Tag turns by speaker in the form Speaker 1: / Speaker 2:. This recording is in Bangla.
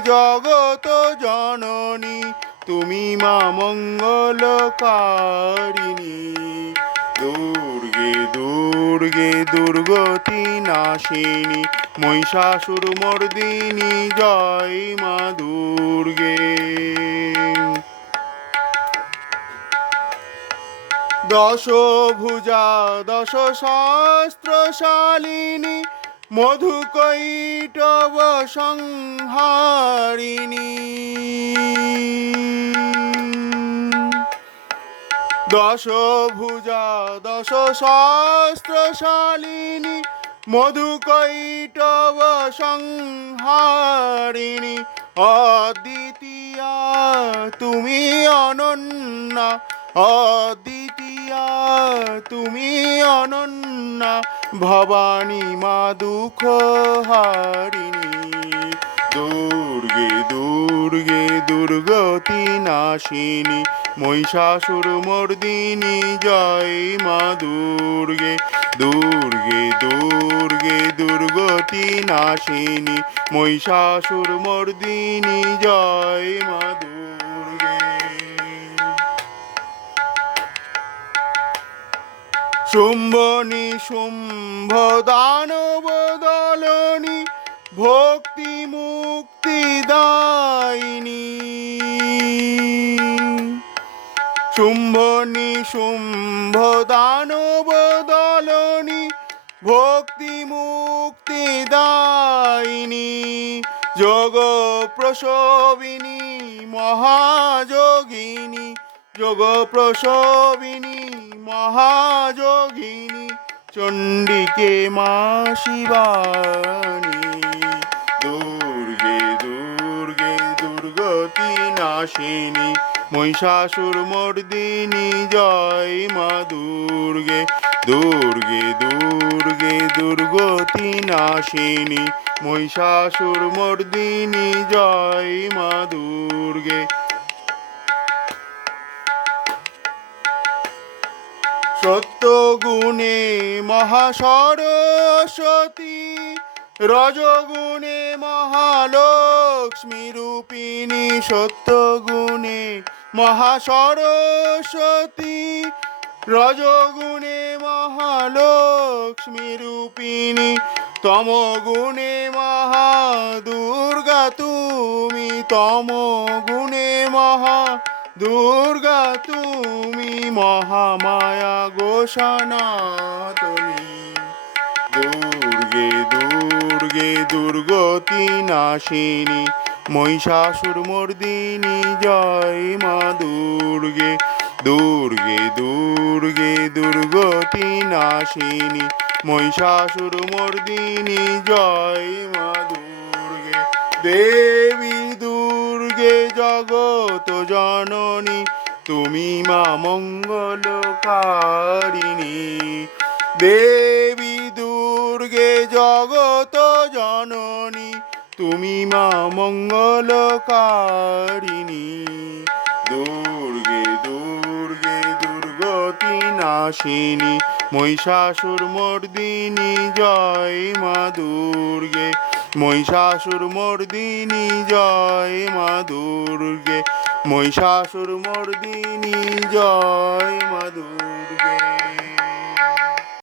Speaker 1: জগত জননী, তুমি মা মঙ্গলকারিণী। দুর্গে দুর্গে, দুর্গতি নাশিনী, মহিষাসুর মর্দিনী, জয় মা দুর্গে। দশভুজা দশ শাস্ত্রশালিনী মধুকৈটব সংহারিণী। দশভুজা দশ শাস্ত্রশালিনী মধুকৈটব সংহারিণী। অদ্বিতীয়া তুমি অনন্যা অদ্বিতীয়া ভবানী মা দুঃখ হারিণী। দুর্গে দুর্গে, দুর্গতি নাশিনী। মহিষাসুর মর্দিনী, জয় মা দুর্গে। দুর্গে দুর্গে, দুর্গতি নাশিনী। মহিষাসুর মর্দিনী, জয় মা শুম্ভনি শুম্ভ দানব দলনি ভক্তি মুক্তি দায়িনী। শুম্ভনি শুম্ভ দানব দলনি ভক্তি মুক্তি দায়িনী। যোগ প্রসবিনী মহাযোগিনী যোগ প্রসবিনী মহাযোগিনী, চণ্ডিকে মা শিবানী। দুর্গে দুর্গে, দুর্গতি নাশিনী, মহিষাসুর মর্দিনী, জয় মা দুর্গে। দুর্গে দুর্গে, দুর্গতি নাশিনী, মহিষাসুর মর্দিনী, জয় মা দুর্গে। গুণে মহাসরস্বতী, রজগুণে মহালক্ষ্মী রূপিণী সত্য গুণে মহাসরস্বতী, রজগুণে মহালক্ষ্মী রূপিণী তম গুণে মহা দুর্গা তুমি তম গুণে মহা দুর্গা, তুমি মহামায়া গোসনাতনী দুর্গে দুর্গে দুর্গতি নাশিনী, মহিষাসুর মর্দিনী, জয় মা দুর্গে। দুর্গে দুর্গে দুর্গতি নাশিনী, মহিষাসুর মর্দিনী, জয় মা দুর্গে। দেবী জগত জননী, তুমি মা মঙ্গলকারিণী। দেবী দুর্গে জগত জননী, তুমি মা মঙ্গলকারিণী। দুর্গে দুর্গে, দুর্গতি নাশিনী মহিষাসুর মর্দিনী জয় মা দুর্গে। মহিষাসুর মর্দিনী জয় মা দুর্গে। মহিষাসুর মর্দিনী জয় মা দুর্গে।